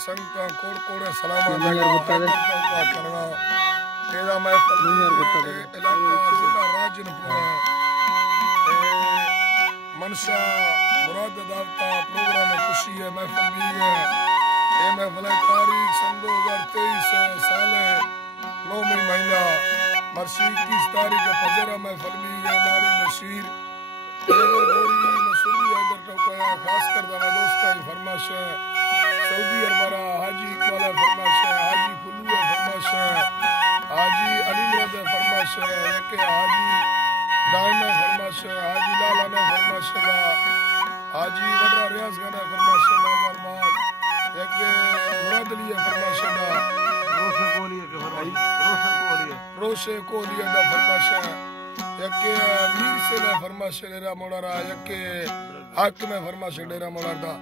संगता कोड़ कोड़े सलामा देगा करना तेरा महफिल इलाका जिला राजनपुर मनसा मुराद दावता प्रोग्राम खुशी है महफिल भी है ये महफिल तारीख सन 2023 साल 9 महीना मरसी 21 तारीख फजरा महफिल भी है नारी बशीर गोरी मसूरी हैदर टोकाया खास कर दाना दोस्ता की फरमाश है सऊदी अरबरा हाजी इकबाल फरमाश है हाजी फुल्लू फरमाश है हाजी अलीमरद फरमाश है के हाजी दाइम फरमाश है हाजी लाला फरमाश है हाजी वडरा रियाज खाना फरमाश है बाजार माल एक मुराद अली फरमाश है रोशे कोलिया दा फरमाश है एक मीर से ना फरमाश डेरा मोड़ारा एक हक में फरमाश डेरा मोड़ारा